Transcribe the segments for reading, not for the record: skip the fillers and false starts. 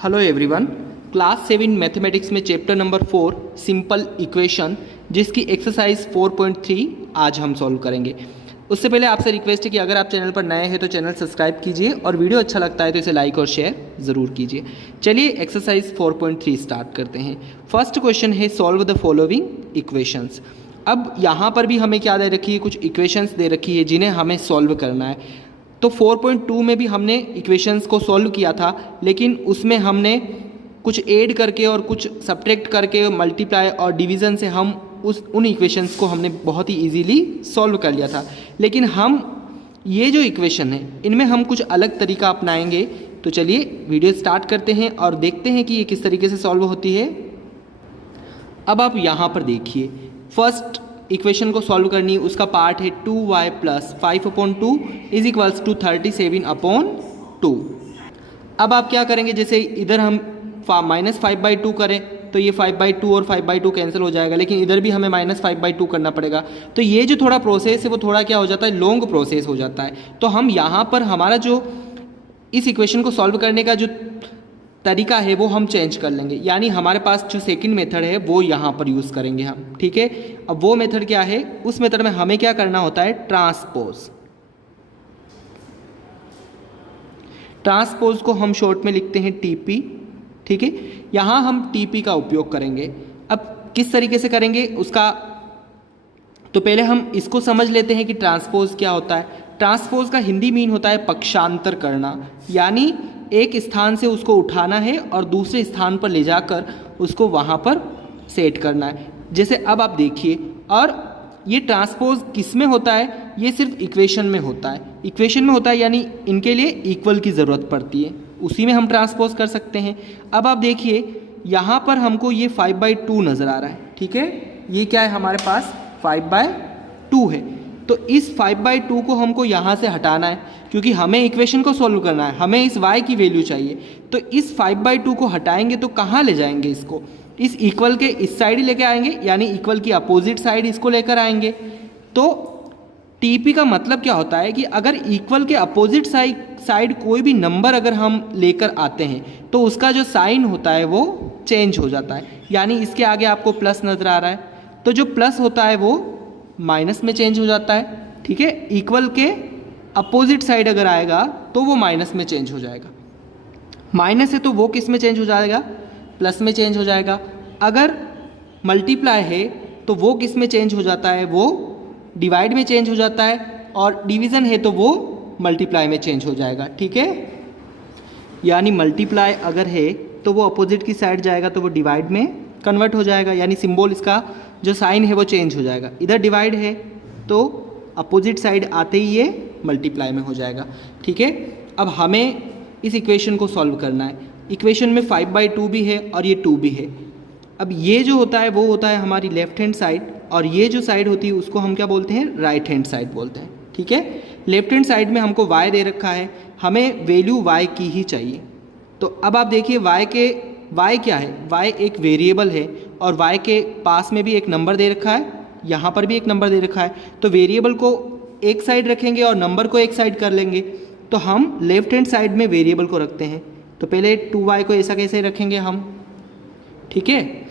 Hello everyone, class 7 mathematics में chapter number 4 simple equation जिसकी exercise 4.3 आज हम सॉल्व करेंगे। उससे पहले आपसे रिक्वेस्ट है कि अगर आप चैनल पर नए हैं तो चैनल सब्सक्राइब कीजिए और वीडियो अच्छा लगता है तो इसे लाइक और शेयर ज़रूर कीजिए। चलिए एक्सरसाइज 4.3 स्टार्ट करते हैं। फर्स्ट क्वेश्चन है सॉल्व द फॉलोइंग इक्वेशंस। अब यहाँ पर भी हमें क्या दे रखी है, कुछ इक्वेशंस दे रखी है जिन्हें हमें सॉल्व करना है। तो 4.2 में भी हमने इक्वेशंस को सॉल्व किया था, लेकिन उसमें हमने कुछ ऐड करके और कुछ सब्ट्रैक्ट करके मल्टीप्लाई और डिवीज़न से हम उन इक्वेशंस को हमने बहुत ही इजीली सॉल्व कर लिया था। लेकिन हम ये जो इक्वेशन है इनमें हम कुछ अलग तरीका अपनाएंगे। तो चलिए वीडियो स्टार्ट करते हैं और देखते हैं कि ये किस तरीके से सॉल्व होती है। अब आप यहाँ पर देखिए, फर्स्ट इक्वेशन को सॉल्व करनी है, उसका पार्ट है 2y + 5/2 इज इक्वल्स टू 37/2। अब आप क्या करेंगे, जैसे इधर हम -5/2 करें तो ये 5/2 और 5/2 कैंसिल हो जाएगा, लेकिन इधर भी हमें -5/2 करना पड़ेगा। तो ये जो थोड़ा प्रोसेस है वो थोड़ा क्या हो जाता है, लॉन्ग प्रोसेस हो जाता है। तो हम यहाँ पर हमारा जो इस इक्वेशन को सॉल्व करने का जो तरीका है वो हम चेंज कर लेंगे, यानी हमारे पास जो सेकंड मेथड है वो यहाँ पर यूज़ करेंगे हम। ठीक है, अब वो मेथड क्या है, उस मेथड में हमें क्या करना होता है, ट्रांसपोज को हम शॉर्ट में लिखते हैं टीपी। ठीक है, यहाँ हम टीपी का उपयोग करेंगे। अब किस तरीके से करेंगे उसका, तो पहले हम इसको समझ लेते हैं कि ट्रांसपोज क्या होता है। ट्रांसपोज का हिंदी मीन होता है पक्षांतर करना, यानी एक स्थान से उसको उठाना है और दूसरे स्थान पर ले जाकर उसको वहाँ पर सेट करना है। जैसे अब आप देखिए, और ये ट्रांसपोज किस में होता है, ये सिर्फ इक्वेशन में होता है। इक्वेशन में होता है यानी इनके लिए इक्वल की ज़रूरत पड़ती है, उसी में हम ट्रांसपोज कर सकते हैं। अब आप देखिए यहाँ पर हमको ये 5/2 नज़र आ रहा है। ठीक है, ये क्या है, हमारे पास 5/2 है। तो इस 5/2 को हमको यहाँ से हटाना है, क्योंकि हमें इक्वेशन को सॉल्व करना है, हमें इस y की वैल्यू चाहिए। तो इस 5/2 को हटाएंगे तो कहाँ ले जाएंगे इसको, इस इक्वल के इस साइड ही लेके आएंगे, यानी इक्वल की अपोजिट साइड इसको लेकर आएंगे। तो टीपी का मतलब क्या होता है कि अगर इक्वल के अपोजिट साइड कोई भी नंबर अगर हम लेकर आते हैं तो उसका जो साइन होता है वो चेंज हो जाता है। यानी इसके आगे आपको प्लस नज़र आ रहा है, तो जो प्लस होता है वो माइनस में चेंज हो जाता है। ठीक है, इक्वल के अपोजिट साइड अगर आएगा तो वो माइनस में चेंज हो जाएगा, माइनस है तो वो किस में चेंज हो जाएगा, प्लस में चेंज हो जाएगा। अगर मल्टीप्लाई है तो वो किस में चेंज हो जाता है, वो डिवाइड में चेंज हो जाता है, और डिवीज़न है तो वो मल्टीप्लाई में चेंज हो जाएगा। ठीक है, यानी मल्टीप्लाई अगर है तो वो अपोजिट की साइड जाएगा तो वो डिवाइड में कन्वर्ट हो जाएगा, यानी सिंबल इसका जो साइन है वो चेंज हो जाएगा। इधर डिवाइड है तो अपोजिट साइड आते ही ये मल्टीप्लाई में हो जाएगा। ठीक है, अब हमें इस इक्वेशन को सॉल्व करना है। इक्वेशन में 5/2 भी है और ये 2 भी है। अब ये जो होता है वो होता है हमारी लेफ्ट हैंड साइड, और ये जो साइड होती है उसको हम क्या बोलते हैं, राइट हैंड साइड बोलते हैं। ठीक है, लेफ्ट हैंड साइड में हमको y दे रखा है, हमें वैल्यू y की ही चाहिए। तो अब आप देखिए y क्या है, y एक वेरिएबल है और y के पास में भी एक नंबर दे रखा है, यहाँ पर भी एक नंबर दे रखा है। तो वेरिएबल को एक साइड रखेंगे और नंबर को एक साइड कर लेंगे। तो हम लेफ्ट हैंड साइड में वेरिएबल को रखते हैं, तो पहले 2y को ऐसा कैसे रखेंगे हम। ठीक है,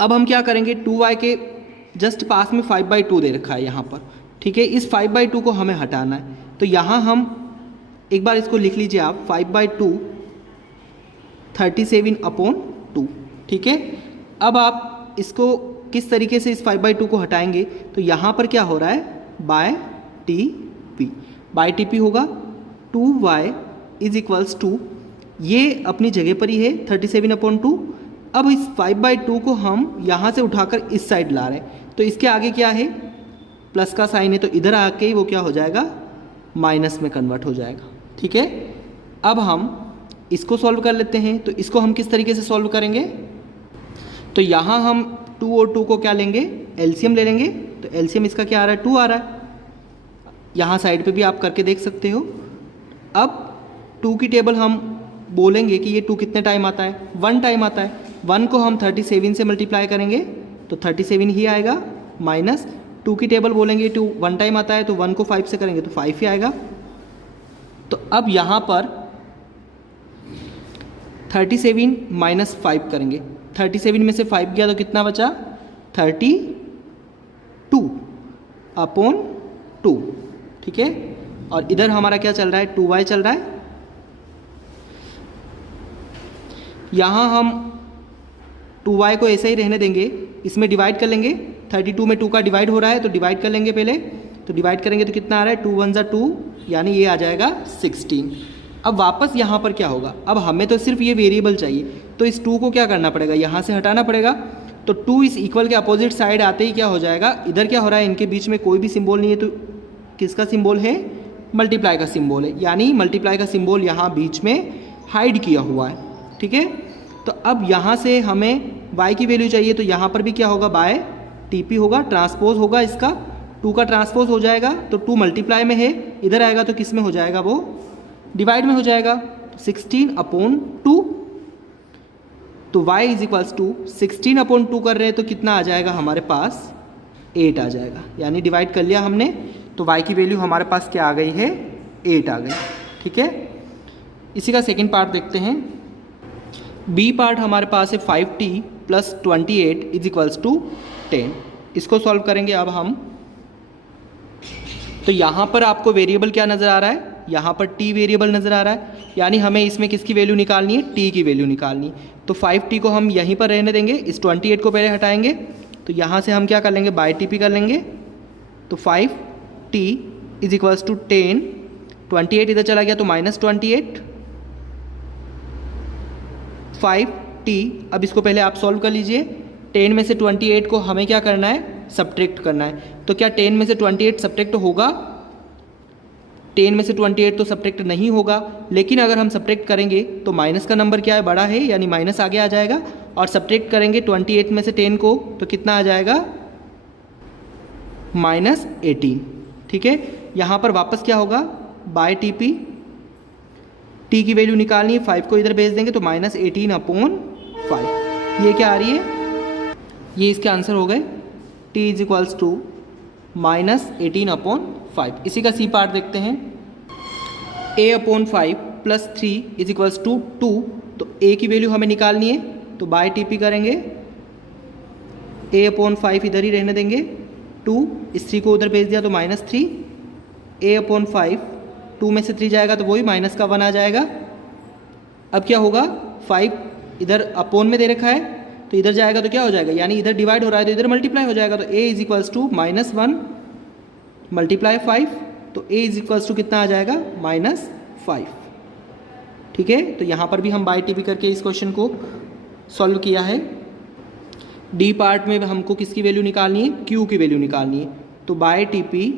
अब हम क्या करेंगे, 2y के जस्ट पास में 5/2 दे रखा है यहाँ पर। ठीक है, इस 5/2 को हमें हटाना है। तो यहाँ हम एक बार इसको लिख लीजिए आप, 5/2 37/2। ठीक है, अब आप इसको किस तरीके से इस 5/2 को हटाएंगे, तो यहाँ पर क्या हो रहा है, बाय टी पी होगा। 2y इज इक्वल्स टू, ये अपनी जगह पर ही है 37/2। अब इस 5/2 को हम यहाँ से उठाकर इस साइड ला रहे हैं, तो इसके आगे क्या है, प्लस का साइन है, तो इधर आके ही वो क्या हो जाएगा, माइनस में कन्वर्ट हो जाएगा। ठीक है, अब हम इसको सॉल्व कर लेते हैं। तो इसको हम किस तरीके से सॉल्व करेंगे, तो यहाँ हम 2 और 2 को क्या लेंगे, एलसीएम ले लेंगे। तो एलसीएम इसका क्या आ रहा है, 2 आ रहा है। यहाँ साइड पे भी आप करके देख सकते हो। अब 2 की टेबल हम बोलेंगे कि ये 2 कितने टाइम आता है, 1 टाइम आता है। 1 को हम 37 से मल्टीप्लाई करेंगे तो 37 ही आएगा, माइनस 2 की टेबल बोलेंगे 2 1 टाइम आता है, तो 1 को 5 से करेंगे तो 5 ही आएगा। तो अब यहाँ पर 37 माइनस 5 करेंगे, 37 में से 5 गया तो कितना बचा 32 अपॉन 2, ठीक है। और इधर हमारा क्या चल रहा है 2y चल रहा है। यहाँ हम 2y को ऐसे ही रहने देंगे, इसमें डिवाइड कर लेंगे, 32 में 2 का डिवाइड हो रहा है तो डिवाइड कर लेंगे पहले, तो डिवाइड करेंगे तो कितना आ रहा है 2 1 = 2, यानी ये आ जाएगा 16। अब वापस यहाँ पर क्या होगा, अब हमें तो सिर्फ ये वेरिएबल चाहिए, तो इस 2 को क्या करना पड़ेगा, यहाँ से हटाना पड़ेगा। तो 2 इस इक्वल के अपोजिट साइड आते ही क्या हो जाएगा, इधर क्या हो रहा है, इनके बीच में कोई भी सिंबल नहीं है, तो किसका सिंबल है, मल्टीप्लाई का सिंबल है, यानी मल्टीप्लाई का सिंबल यहाँ बीच में हाइड किया हुआ है, ठीक है। तो अब यहाँ से हमें y की वैल्यू चाहिए, तो यहाँ पर भी क्या होगा, बाय TP होगा, ट्रांसपोज होगा, इसका 2 का ट्रांसपोज हो जाएगा, तो 2 मल्टीप्लाई में है, इधर आएगा तो किस में हो जाएगा, वो डिवाइड में हो जाएगा, 16 अपॉन 2। तो y = 16 अपॉन 2 कर रहे हैं तो कितना आ जाएगा हमारे पास 8 आ जाएगा, यानी डिवाइड कर लिया हमने, तो y की वैल्यू हमारे पास क्या आ गई है 8 आ गई, ठीक है। इसी का सेकंड पार्ट देखते हैं। बी पार्ट हमारे पास है 5t + 28 = 10। इसको सॉल्व करेंगे अब हम। तो यहाँ पर आपको वेरिएबल क्या नज़र आ रहा है, यहाँ पर t वेरिएबल नज़र आ रहा है, यानी हमें इसमें किसकी वैल्यू निकालनी है, t की वैल्यू निकालनी है। तो 5t को हम यहीं पर रहने देंगे, इस 28 को पहले हटाएंगे, तो यहाँ से हम क्या कर लेंगे, बाय TP कर लेंगे। तो 5t = 10, 28 इधर चला गया तो -28, 5t। अब इसको पहले आप सॉल्व कर लीजिए। 10 में से 28 को हमें क्या करना है, सब्ट्रैक्ट करना है। तो क्या 10 में से 28 सब्ट्रैक्ट होगा, 10 में से 28 तो सब्ट्रैक्ट नहीं होगा, लेकिन अगर हम सब्ट्रैक्ट करेंगे तो माइनस का नंबर क्या है, बड़ा है, यानी माइनस आगे आ जाएगा, और सब्ट्रैक्ट करेंगे 28 में से 10 को तो कितना आ जाएगा -18, ठीक है। यहाँ पर वापस क्या होगा, बाय TP, t की वैल्यू निकालनी है, 5 को इधर भेज देंगे तो -18 अपॉन 5, ये क्या आ रही है, ये इसके आंसर हो गए, t = -18 अपॉन 5। इसी का सी पार्ट देखते हैं। a/5 + 3 = 2, तो a की वैल्यू हमें निकालनी है, तो बाय TP करेंगे, a/5 इधर ही रहने देंगे, 2 इस 3 को उधर भेज दिया तो -3, a/5, 2 में से 3 जाएगा तो वही माइनस का 1 आ जाएगा। अब क्या होगा, 5 इधर अपॉन में दे रखा है, तो इधर जाएगा तो क्या हो जाएगा, यानी इधर डिवाइड हो रहा है तो इधर मल्टीप्लाई हो जाएगा, तो a = -1 × 5, तो a = कितना आ जाएगा, -5, ठीक है। तो यहाँ पर भी हम बाय TP करके इस क्वेश्चन को सॉल्व किया है। डी पार्ट में हमको किसकी वैल्यू निकालनी है, q की वैल्यू निकालनी है, तो बाय TP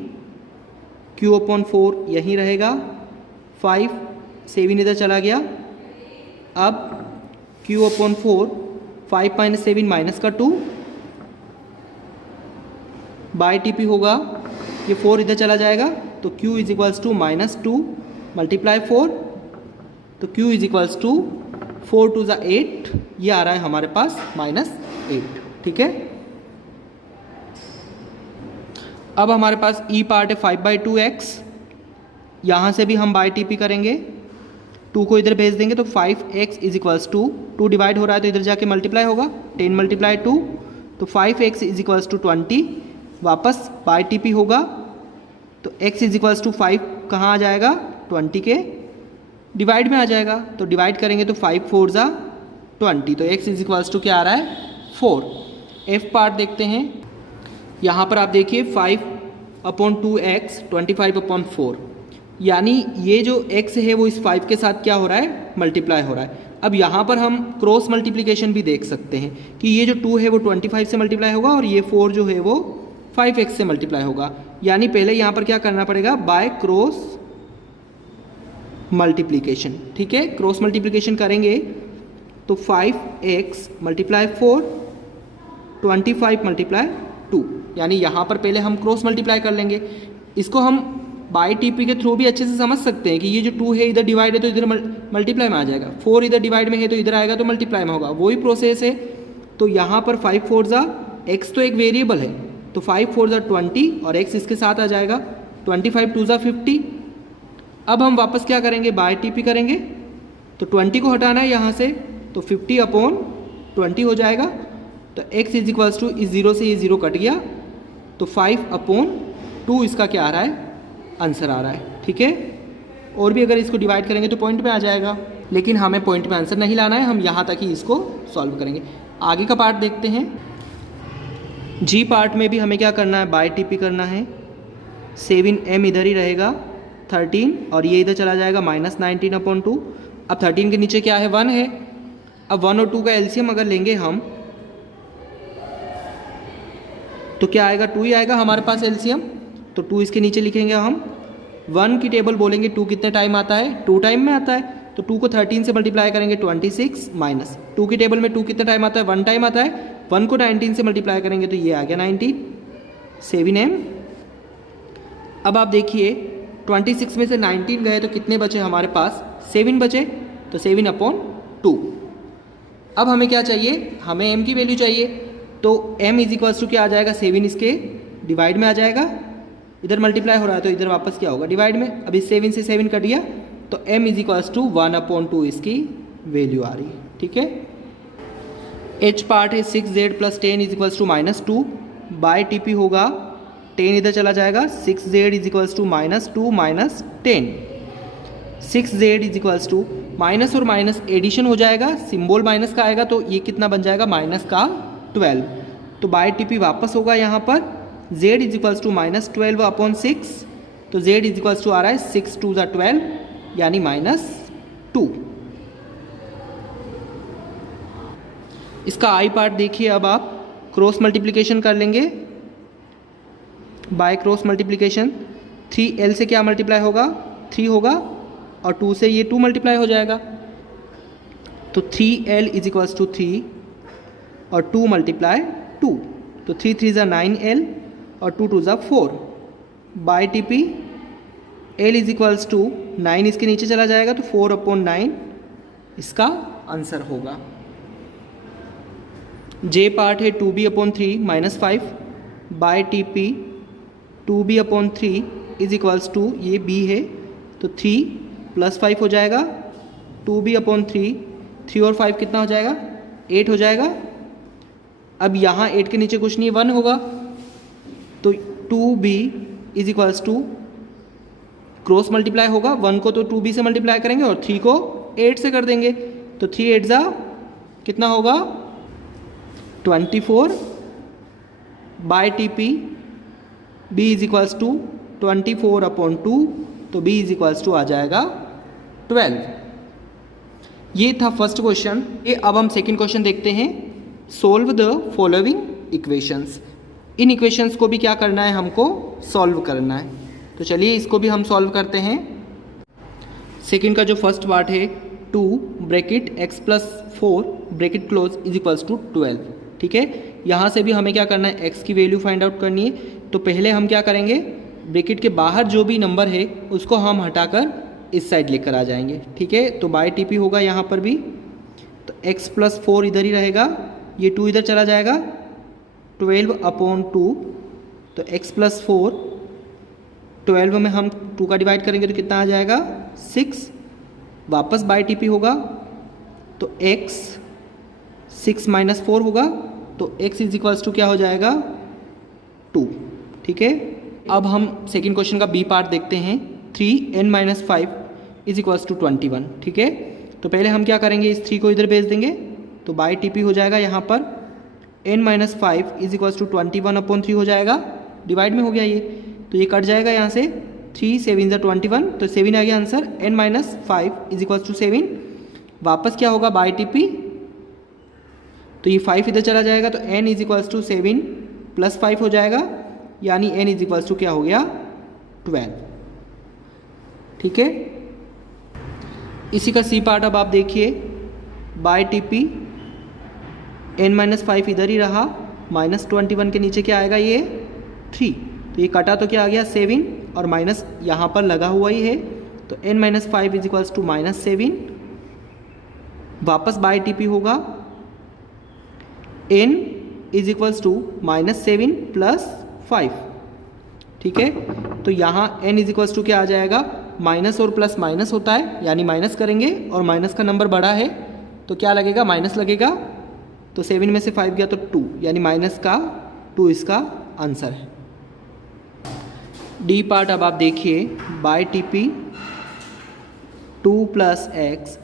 q/4 यहीं रहेगा, 5 7 इधर चला गया, अब q/4, 5 - 7 -2, बाय TP होगा, ये 4 इधर चला जाएगा, तो q = -2 × 4, तो q = 4 2 = 8, ये आ रहा है हमारे पास -8, ठीक है। अब हमारे पास ई पार्ट है 5/2x, यहाँ से भी हम बाय TP करेंगे, 2 को इधर भेज देंगे तो 5x = 2 डिवाइड हो रहा है तो इधर जाके मल्टीप्लाई होगा, 10 × 2, तो 5x = 20, वापस बाय TP होगा, तो x = 5 कहाँ आ जाएगा, 20 के डिवाइड में आ जाएगा, तो डिवाइड करेंगे तो 5 4 = 20, तो x = क्या आ रहा है 4। f पार्ट देखते हैं। यहाँ पर आप देखिए 5/2x 25/4, यानी ये जो x है वो इस 5 के साथ क्या हो रहा है, मल्टीप्लाई हो रहा है। अब यहाँ पर हम क्रॉस मल्टीप्लिकेशन भी देख सकते हैं कि ये जो 2 है वो 25 से मल्टीप्लाई होगा और ये 4 जो है वो 5x से मल्टीप्लाई होगा, यानी पहले यहाँ पर क्या करना पड़ेगा, बाय क्रॉस मल्टीप्लिकेशन, ठीक है। क्रॉस मल्टीप्लिकेशन करेंगे तो 5x × 4 25 × 2, यानी यहाँ पर पहले हम क्रॉस मल्टीप्लाई कर लेंगे। इसको हम बाय TP के थ्रू भी अच्छे से समझ सकते हैं कि ये जो 2 है इधर डिवाइड है तो इधर मल्टीप्लाई में आ जाएगा, 4 इधर डिवाइड में है तो इधर आएगा तो मल्टीप्लाई में होगा, वही प्रोसेस है। तो यहाँ पर 5 4 = x तो एक वेरिएबल है, तो 5 4 = 20 और x इसके साथ आ जाएगा, 25 2 = 50। अब हम वापस क्या करेंगे, बाय TP करेंगे, तो 20 को हटाना है यहाँ से, तो 50/20 हो जाएगा। तो x इज इक्वल्स टू इस 0 से ये 0 कट गया, तो 5/2 इसका क्या आ रहा है, आंसर आ रहा है। ठीक है, और भी अगर इसको डिवाइड करेंगे तो पॉइंट में आ जाएगा, लेकिन हमें पॉइंट में आंसर नहीं लाना है, हम यहाँ तक ही इसको सॉल्व करेंगे। आगे का पार्ट देखते हैं। जी पार्ट में भी हमें क्या करना है, बाय टीपी करना है। 7m इधर ही रहेगा 13, और ये इधर चला जाएगा -19/2। अब 13 के नीचे क्या है, 1 है। अब 1 और 2 का एलसीएम अगर लेंगे हम तो क्या आएगा, 2 ही आएगा हमारे पास एलसीएम। तो 2 इसके नीचे लिखेंगे हम। 1 की टेबल बोलेंगे 2 कितने टाइम आता है, 2 टाइम में आता है। तो 2 को 13 से मल्टीप्लाई करेंगे 26 माइनस 2 की टेबल में 2 कितने टाइम आता है, 1 टाइम आता है। 1 को 19 से मल्टीप्लाई करेंगे तो ये आ गया 19, 7m। अब आप देखिए 26 में से 19 गए तो कितने बचे हमारे पास, 7 बचे। तो 7/2। अब हमें क्या चाहिए, हमें m की वैल्यू चाहिए। तो m इज इक्वल्स टू क्या आ जाएगा, 7 इसके डिवाइड में आ जाएगा। इधर मल्टीप्लाई हो रहा है तो इधर वापस क्या होगा, डिवाइड में। अभी 7 से 7 कट गया, तो m इज इक्वल्स टू 1/2 इसकी वैल्यू आ रही है। ठीक है, h पार्ट है 6z + 10 is equals to -2। By TP होगा 10 इधर चला जाएगा, 6z is equals to -2 minus 10। 6z is equals to minus और माइनस एडिशन हो जाएगा, सिंबल माइनस का आएगा तो ये कितना बन जाएगा, -12। तो बाय टीपी वापस होगा यहाँ पर, z इज इक्वल्स टू -12/6। तो z इज इक्वल्स टू आ रहा है 6 2 12 यानी -2। इसका आई पार्ट देखिए। अब आप क्रॉस मल्टीप्लिकेशन कर लेंगे, बाय क्रॉस मल्टीप्लिकेशन 3l से क्या मल्टीप्लाई होगा, 3 होगा, और 2 से ये 2 मल्टीप्लाई हो जाएगा। तो 3l इज इक्वल्स टू 3 और 2 × 2, तो 3 3 ज़ा 9l और 2 2 ज़ा 4। By TP l is equals to 9 इसके नीचे चला जाएगा, तो 4/9 इसका आंसर होगा। j पार्ट है 2b/3 -5। By TP 2b/3 is equals to, ये b है तो 3 + 5 हो जाएगा। 2b/3, 3 और 5 कितना हो जाएगा, 8 हो जाएगा। अब यहाँ 8 के नीचे कुछ नहीं, 1 होगा। तो 2b is equals to cross multiply होगा, 1 को तो 2b से मल्टीप्लाई करेंगे और 3 को 8 से कर देंगे। तो 3 8 ज़ा कितना होगा, 24। By TP b is equals to 24/2, तो b इज इक्वल्स टू आ जाएगा 12। ये था फर्स्ट क्वेश्चन। ये अब हम सेकंड क्वेश्चन देखते हैं। Solve the following equations. In equations को भी क्या करना है, हमको सॉल्व करना है। तो चलिए इसको भी हम सॉल्व करते हैं। सेकंड का जो फर्स्ट पार्ट है 2 bracket x + 4 bracket close is equals to 12। ठीक है, यहाँ से भी हमें क्या करना है, x की वैल्यू फाइंड आउट करनी है। तो पहले हम क्या करेंगे, ब्रैकेट के बाहर जो भी नंबर है उसको हम हटाकर इस साइड लेकर आ जाएंगे। ठीक है, तो बाय टीपी होगा यहाँ पर भी, तो x + 4 इधर ही रहेगा, ये 2 इधर चला जाएगा, 12/2। तो x + 4, 12 में हम 2 का डिवाइड करेंगे तो कितना आ जाएगा, 6। वापस बाय टीपी होगा, तो x 6 - 4 होगा, तो x इज इक्वल्स टू क्या हो जाएगा, 2। ठीक है, अब हम सेकंड क्वेश्चन का बी पार्ट देखते हैं। 3n - 5 is equals to 21। ठीक है, तो पहले हम क्या करेंगे, इस 3 को इधर भेज देंगे, तो बाय टीपी हो जाएगा यहाँ पर n - 5 इज इक्वल्स टू 21/3 हो जाएगा, डिवाइड में हो गया ये, तो ये कट जाएगा यहाँ से, 3 7 = 21, तो 7 आ गया answer. n - 5 is equals to 7। वापस क्या होगा, बाय टीपी, तो ये 5 इधर चला जाएगा, तो n इज इक्वल्स टू 7 + 5 हो जाएगा, यानी n इज इक्वल्स टू क्या हो गया, 12। ठीक है, इसी का सी पार्ट अब आप देखिए। बाय टीपी n - 5 इधर ही रहा, -21 के नीचे क्या आएगा, ये 3, तो ये कटा तो क्या आ गया, 7, और माइनस यहाँ पर लगा हुआ ही है, तो n - 5 इज इक्वल्स टू -7। वापस बाय टीपी होगा, n इज इक्वल्स टू -7 + 5। ठीक है, तो यहाँ n इज इक्वल्स टू क्या आ जाएगा, माइनस और प्लस माइनस होता है, यानी माइनस करेंगे और माइनस का नंबर बड़ा है तो क्या लगेगा, माइनस लगेगा। तो 7 में से 5 गया तो 2, यानी माइनस का 2 इसका आंसर है। डी पार्ट अब आप देखिए, बाय टी पी 2 + x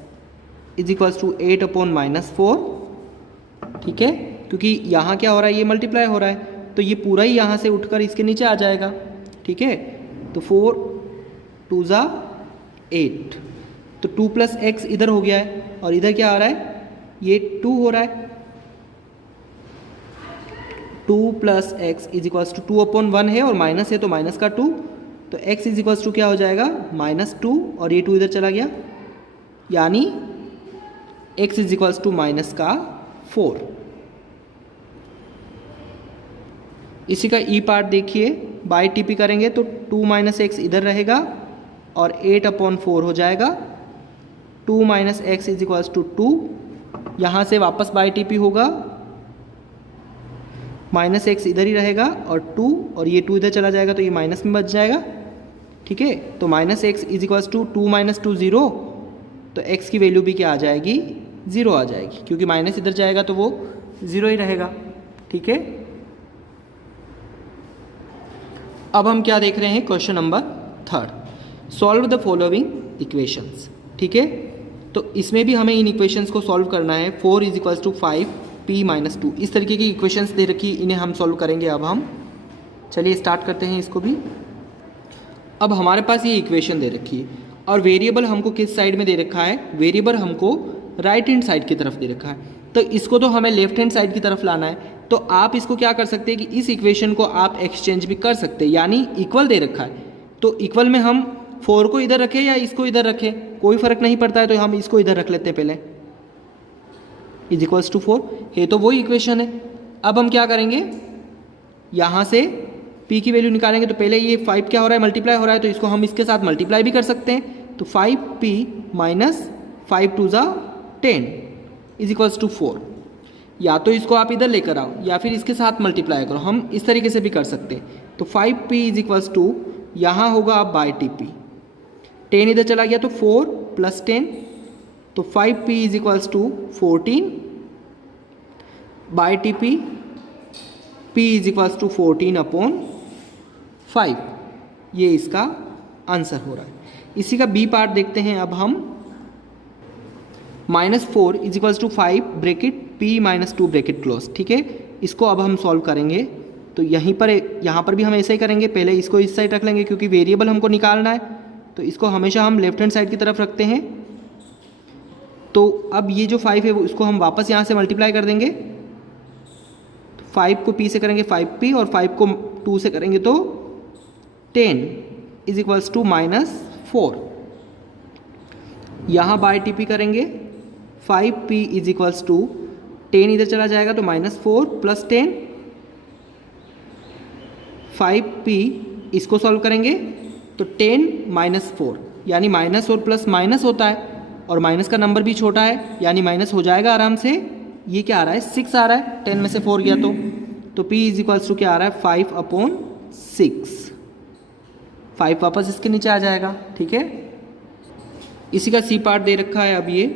= 8/-4, ठीक है, क्योंकि यहाँ क्या हो रहा है, ये मल्टीप्लाई हो रहा है तो ये पूरा ही यहाँ से उठकर इसके नीचे आ जाएगा, ठीक है। तो 4 2 = 8, तो 2 + x इधर हो गया है और इधर क्या आ रहा है, ये 2 हो रहा है। 2 + x = 2/1 है और माइनस है तो माइनस का 2, तो x = क्या हो जाएगा, -2 और ये 2 इधर चला गया, यानी x = -4। इसी का ई पार्ट देखिए, बाय टी पी करेंगे तो 2 - x इधर रहेगा और 8/4 हो जाएगा। 2 - x = 2, यहाँ से वापस बाय टी पी होगा, -x इधर ही रहेगा और 2 और ये 2 इधर चला जाएगा तो ये माइनस में बच जाएगा, ठीक है। तो -x = 2 - 2 0, तो x की वैल्यू भी क्या आ जाएगी, 0 आ जाएगी, क्योंकि माइनस इधर जाएगा तो वो 0 ही रहेगा, ठीक है। अब हम क्या देख रहे हैं, question number 3, solve the following equations, ठीक है। तो इसमें भी हमें इन इक्वेशंस को सॉल्व करना है। 4 = 5 p - 2, इस तरीके की इक्वेशंस दे रखी, इन्हें हम सॉल्व करेंगे। अब हम चलिए स्टार्ट करते हैं इसको भी। अब हमारे पास ये इक्वेशन दे रखी है और वेरिएबल हमको किस साइड में दे रखा है, वेरिएबल हमको राइट हैंड साइड की तरफ दे रखा है, तो इसको तो हमें लेफ्ट हैंड साइड की तरफ लाना है। तो आप इसको क्या कर सकते हैं कि इस इक्वेशन को आप एक्सचेंज भी कर सकते हैं, यानी इक्वल दे रखा है तो इक्वल में हम 4 को इधर रखें या इसको इधर रखें, कोई फर्क नहीं पड़ता है, तो हम इसको इधर रख लेते हैं पहले, = 4 है तो वही इक्वेशन है। अब हम क्या करेंगे, यहाँ से p की वैल्यू निकालेंगे, तो पहले ये 5 क्या हो रहा है, मल्टीप्लाई हो रहा है, तो इसको हम इसके साथ मल्टीप्लाई भी कर सकते हैं। तो 5p - 5 2 10 = 4, या तो इसको आप इधर लेकर आओ या फिर इसके साथ मल्टीप्लाई करो, हम इस तरीके से भी कर सकते हैं। तो 5p = यहाँ होगा अब बाय टी पी, 10 इधर चला गया तो 4 + 10, तो 5p = 14 bye T P, p = 14/5, ये इसका आंसर हो रहा है। इसी का बी पार्ट देखते हैं अब हम। -4 = 5 ब्रैकेट p - 2 ब्रैकेट क्लोज, ठीक है। इसको अब हम सॉल्व करेंगे तो यहाँ पर भी हम ऐसा ही करेंगे, पहले इसको इस साइड रख लेंगे क्योंकि वेरिएबल हमको निकालना है, तो इसको हमेशा हम लेफ्ट हैंड साइड की तरफ रखते हैं। तो अब ये जो 5 है वो इसको हम वापस यहाँ से मल्टीप्लाई कर देंगे, 5 को p से करेंगे 5p और 5 को 2 से करेंगे तो 10 = -4, यहाँ बाय टी पी करेंगे, 5p = 10 इधर चला जाएगा तो -4 + 10, 5p इसको सॉल्व करेंगे तो 10 - 4, यानी माइनस और प्लस माइनस होता है और माइनस का नंबर भी छोटा है, यानी माइनस हो जाएगा आराम से। ये क्या आ रहा है, 6 आ रहा है, 10 में से 4 गया तो p = क्या आ रहा है, 5/6, 5 वापस इसके नीचे आ जाएगा, ठीक है। इसी का सी पार्ट दे रखा है अब ये,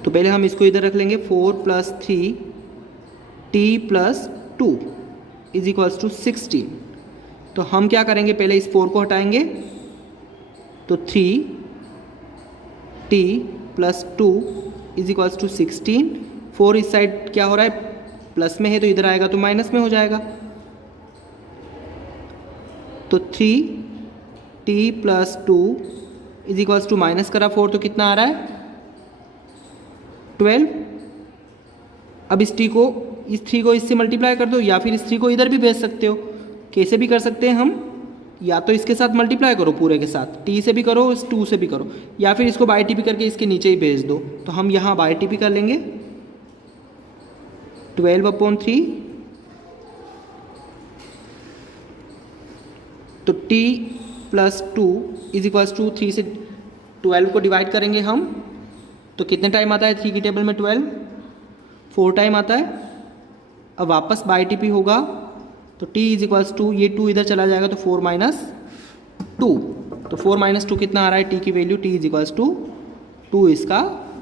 तो पहले हम इसको इधर रख लेंगे, 4 + 3 t + 2 = 16। तो हम क्या करेंगे, पहले इस 4 को हटाएंगे तो 3t + 2 = 16। 4 इस साइड क्या हो रहा है, प्लस में है तो इधर आएगा तो माइनस में हो जाएगा, तो 3t + 2 = माइनस करा 4 तो कितना आ रहा है, 12। अब इस 3 को इससे मल्टीप्लाई कर दो या फिर इस 3 को इधर भी भेज सकते हो, कैसे भी कर सकते हैं हम, या तो इसके साथ मल्टीप्लाई करो पूरे के साथ, t से भी करो इस 2 से भी करो, या फिर इसको बाय टी पी करके इसके नीचे ही भेज दो। तो हम यहाँ बाय टी पी कर लेंगे, 12/3, तो t + 2 = 3 से 12 को डिवाइड करेंगे हम तो कितने टाइम आता है 3 की टेबल में 12, 4 टाइम आता है। अब वापस बाय टी पी होगा तो t = ये 2 इधर चला जाएगा तो 4 - 2। तो 4 माइनस 2 कितना आ रहा है, टी की value t is equals to 2 इसका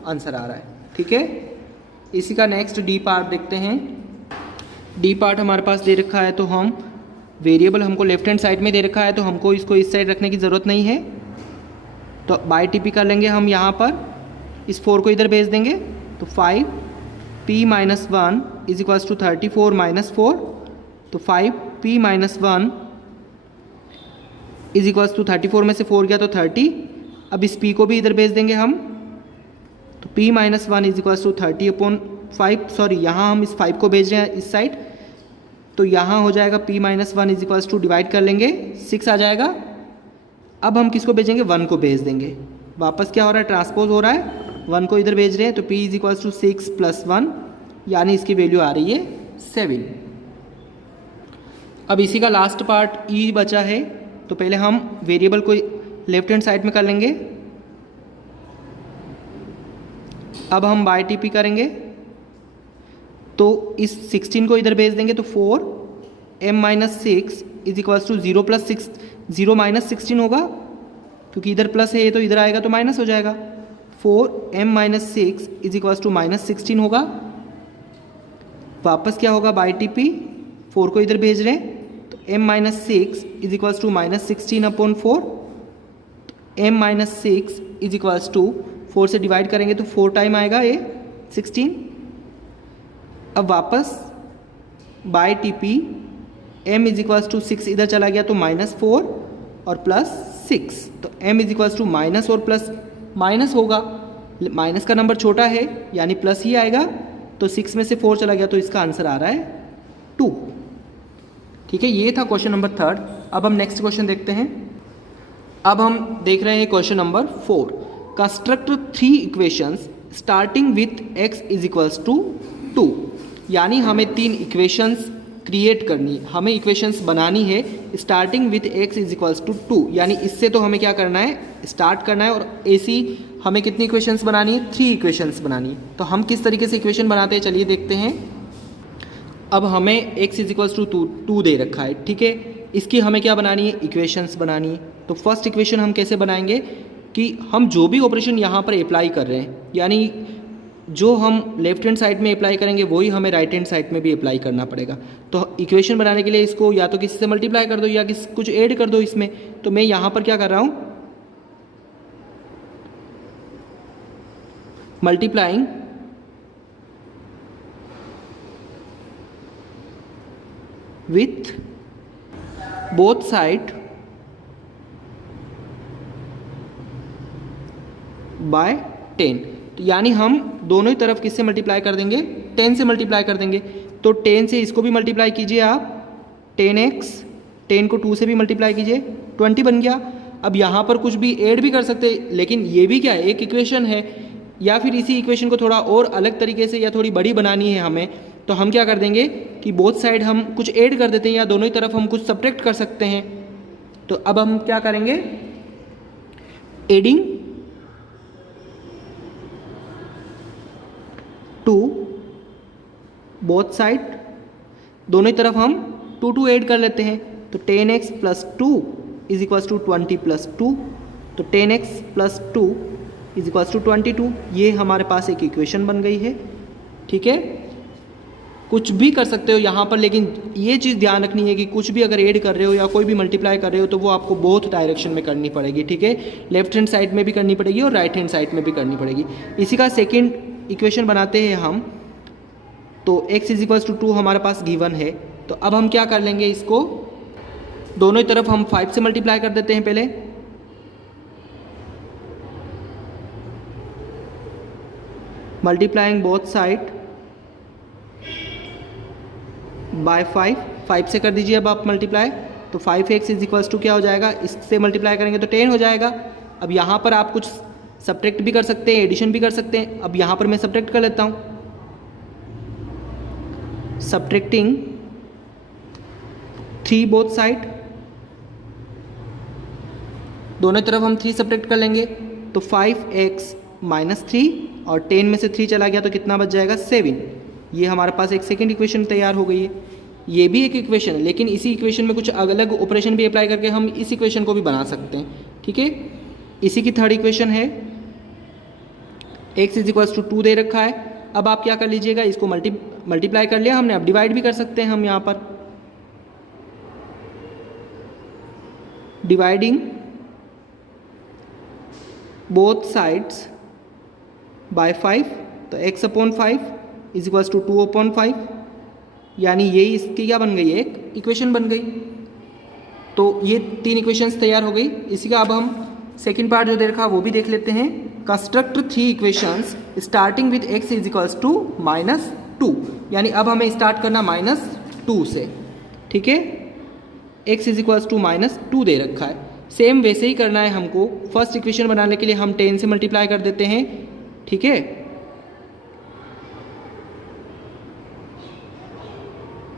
आंसर आ रहा है। ठीक है, इसी का नेक्स्ट डी पार्ट देखते हैं। डी पार्ट हमारे पास दे रखा है, तो हम वेरिएबल हमको लेफ्ट हैंड साइड में दे रखा है, तो हमको इसको इस साइड रखने की ज़रूरत नहीं है। तो बाय टी पी कर लेंगे हम, यहाँ पर इस 4 को इधर भेज देंगे, तो 5p minus 1 is equals to 34 minus 4। तो 5p minus 1 is equals to 34 में से 4 गया तो 30। अब इस p को भी इधर भेज देंगे हम, तो p minus 1 is equals to 30/5, sorry यहाँ हम इस 5 को भेज रहे हैं इस साइड, तो यहाँ हो जाएगा p minus 1 is equals to divide कर लेंगे 6 आ जाएगा। अब हम किसको भेजेंगे, 1 को भेज देंगे। वापस क्या हो रहा है, ट्रांसपोज हो रहा है, 1 को इधर भेज रहे हैं, तो p is equals to 6 plus 1, यानी इसकी वैल्यू आ रही है 7। अब इसी का लास्ट पार्ट e बचा है, तो पहले हम वेरिएबल को लेफ्ट हैंड साइड में कर लेंगे। अब हम बाय टी पी करेंगे, तो इस 16 को इधर भेज देंगे, तो 4m minus 6 is equals to 0 plus 6, 0 minus 16 होगा, क्योंकि इधर प्लस है तो इधर आएगा तो माइनस हो जाएगा। 4m minus 6 is equals to minus 16 होगा। वापस क्या होगा, बाई टी पी 4 को इधर भेज रहे हैं, तो m minus 6 is equals to minus 16/4। m minus 6 is equals to 4 से डिवाइड करेंगे तो 4 टाइम आएगा ये 16। अब वापस by T P m is equals to 6 इधर चला गया तो -4 और +6, तो m is equals to minus और प्लस माइनस होगा, माइनस का नंबर छोटा है यानी प्लस ही आएगा, तो 6 में से 4 चला गया तो इसका आंसर आ रहा है 2। ठीक है, ये था क्वेश्चन नंबर 3। अब हम नेक्स्ट क्वेश्चन देखते हैं। अब हम देख रहे हैं question number 4। Construct 3 equations starting with x is equals to 2, यानी हमें 3 इक्वेशंस क्रिएट करनी, हमें इक्वेशंस बनानी है starting with x is equals to 2, यानी इससे तो हमें क्या करना है, स्टार्ट करना है। और ऐसी हमें कितनी इक्वेशंस बनानी है, 3 इक्वेशंस बनानी है। तो हम किस तरीके से इक्वेशन बनाते हैं, चलिए देखते हैं। अब हमें x इज इक्वल्स टू 2 दे रखा है, ठीक है, इसकी हमें क्या बनानी है, इक्वेशंस बनानी है। तो फर्स्ट इक्वेशन हम कैसे बनाएंगे कि हम जो भी ऑपरेशन यहाँ पर अप्लाई कर रहे हैं, यानी जो हम लेफ्ट हैंड साइड में अप्लाई करेंगे वही हमें राइट हैंड साइड में भी अप्लाई करना पड़ेगा। तो इक्वेशन बनाने के लिए इसको या तो किसी से मल्टीप्लाई कर दो या कुछ ऐड कर दो इसमें। तो मैं यहाँ पर क्या कर रहा हूँ, multiplying with both side by 10, तो यानी हम दोनों ही तरफ किससे मल्टीप्लाई कर देंगे, 10 से मल्टीप्लाई कर देंगे। तो 10 से इसको भी मल्टीप्लाई कीजिए आप, 10x, 10 को 2 से भी मल्टीप्लाई कीजिए, 20 बन गया। अब यहाँ पर कुछ भी ऐड भी कर सकते हैं, लेकिन ये भी क्या है, एक इक्वेशन है। या फिर इसी इक्वेशन को थोड़ा और अलग तरीके से या थोड़ी बड़ी बनानी है हमें, तो हम क्या कर देंगे कि बोथ साइड हम कुछ ऐड कर देते हैं या दोनों ही तरफ हम कुछ सब्ट्रैक्ट कर सकते हैं। तो अब हम क्या करेंगे, एडिंग टू बोथ साइड, दोनों ही तरफ हम 2 ऐड कर लेते हैं। तो 10x plus 2 is equals to 20 plus 2, तो 10x plus 2 is equals to 22। ये हमारे पास एक इक्वेशन बन गई है। ठीक है, कुछ भी कर सकते हो यहाँ पर, लेकिन ये चीज़ ध्यान रखनी है कि कुछ भी अगर ऐड कर रहे हो या कोई भी मल्टीप्लाई कर रहे हो तो वो आपको बोथ डायरेक्शन में करनी पड़ेगी। ठीक है, लेफ्ट हैंड साइड में भी करनी पड़ेगी और राइट हैंड साइड में भी करनी पड़ेगी। इसी का सेकेंड इक्वेशन बनाते हैं हम। तो x इज इक्वल्स टू 2 हमारे पास गिवन है। तो अब हम क्या कर लेंगे, इसको दोनों ही तरफ हम 5 से मल्टीप्लाई कर देते हैं पहले। मल्टीप्लाइंग बोथ साइड बाय 5 से कर दीजिए अब आप मल्टीप्लाई। तो 5x इज इक्वल्स टू क्या हो जाएगा, इससे मल्टीप्लाई करेंगे तो 10 हो जाएगा। अब यहाँ पर आप कुछ सब्ट्रैक्ट भी कर सकते हैं, एडिशन भी कर सकते हैं। अब यहाँ पर मैं सब्ट्रैक्ट कर लेता हूँ, सब्ट्रैक्टिंग 3 बोथ साइड, दोनों तरफ हम 3 सब्ट्रैक्ट कर लेंगे। तो 5x माइनस 3 और 10 में से 3 चला गया तो कितना बच जाएगा, 7। ये हमारे पास एक सेकेंड इक्वेशन तैयार हो गई है। ये भी एक इक्वेशन है, लेकिन इसी इक्वेशन में कुछ अलग ऑपरेशन भी अप्लाई करके हम इस इक्वेशन को भी बना सकते हैं, ठीक है। इसी की थर्ड इक्वेशन है x = 2 दे रखा है। अब आप क्या कर लीजिएगा, इसको मल्टीप्लाई कर लिया हमने, अब डिवाइड भी कर सकते हैं हम यहाँ पर। डिवाइडिंग बोथ साइड्स बाय 5, तो x/5 = 2/5, यानी यही इसकी क्या बन गई, एक इक्वेशन बन गई। तो ये 3 इक्वेशंस तैयार हो गई। इसी का अब हम सेकंड पार्ट जो दे रखा वो भी देख लेते हैं। Construct 3 equations starting with x = -2, यानी अब हमें स्टार्ट करना -2 से, ठीक है। x = -2 दे रखा है। सेम वैसे ही करना है हमको। फर्स्ट इक्वेशन बनाने के लिए हम 10 से मल्टीप्लाई कर देते हैं, ठीक है।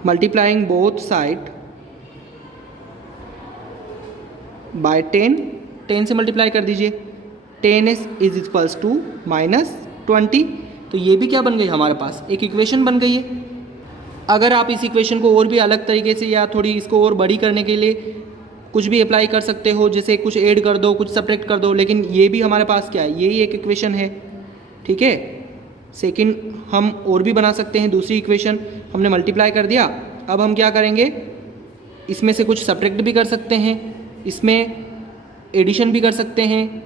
मल्टीप्लाइंग बोथ साइड बाय 10 से मल्टीप्लाई कर दीजिए। 10s = -20, तो ये भी क्या बन गई हमारे पास, एक इक्वेशन बन गई है। अगर आप इस इक्वेशन को और भी अलग तरीके से या थोड़ी इसको और बड़ी करने के लिए कुछ भी अप्लाई कर सकते हो, जैसे कुछ ऐड कर दो, कुछ सब्ट्रैक्ट कर दो, लेकिन ये भी हमारे पास क्या है, यही एक इक्वेशन है, ठीक है। सेकंड हम और भी बना सकते हैं। दूसरी इक्वेशन हमने मल्टीप्लाई कर दिया, अब हम क्या करेंगे, इसमें से कुछ सब्ट्रैक्ट भी कर सकते हैं, इसमें एडिशन भी कर सकते हैं।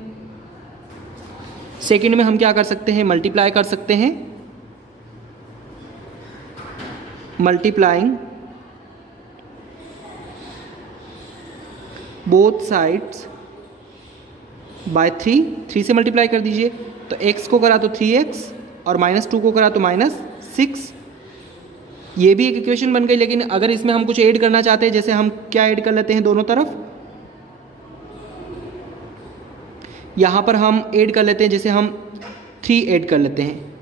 सेकंड में हम क्या कर सकते हैं, मल्टीप्लाई कर सकते हैं। मल्टीप्लाइंग बोथ साइड्स बाय 3 से मल्टीप्लाई कर दीजिए। तो x को करा तो 3x और -2 को करा तो -6, ये भी एक इक्वेशन बन गई। लेकिन अगर इसमें हम कुछ ऐड करना चाहते हैं, जैसे हम क्या ऐड कर लेते हैं दोनों तरफ, यहाँ पर हम ऐड कर लेते हैं, जैसे हम 3 ऐड कर लेते हैं।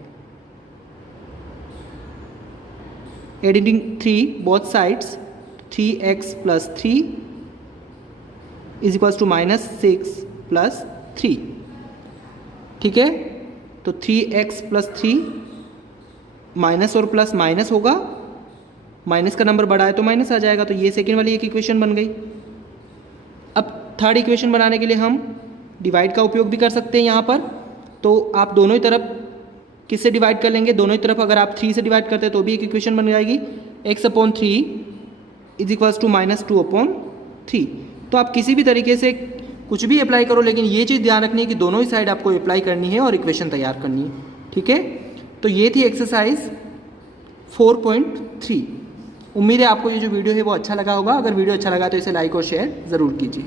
एडिटिंग 3 बोथ साइड्स, 3x + 3 = -6 + 3, ठीक है। तो 3x + 3 माइनस और प्लस माइनस होगा, माइनस का नंबर बड़ा है तो माइनस आ जाएगा। तो ये सेकेंड वाली एक इक्वेशन बन गई। अब थर्ड इक्वेशन बनाने के लिए हम डिवाइड का उपयोग भी कर सकते हैं यहाँ पर। तो आप दोनों ही तरफ किससे डिवाइड कर लेंगे, दोनों ही तरफ अगर आप 3 से डिवाइड करते हैं तो भी एक इक्वेशन बन जाएगी। x/3 = -2/3। तो आप किसी भी तरीके से कुछ भी अप्लाई करो, लेकिन ये चीज़ ध्यान रखनी है कि दोनों ही साइड आपको अप्लाई करनी है और इक्वेशन तैयार करनी है, ठीक है। तो ये थी एक्सरसाइज 4.3। उम्मीद है आपको ये जो वीडियो है वो अच्छा लगा होगा। अगर वीडियो अच्छा लगा तो इसे लाइक और शेयर ज़रूर कीजिए।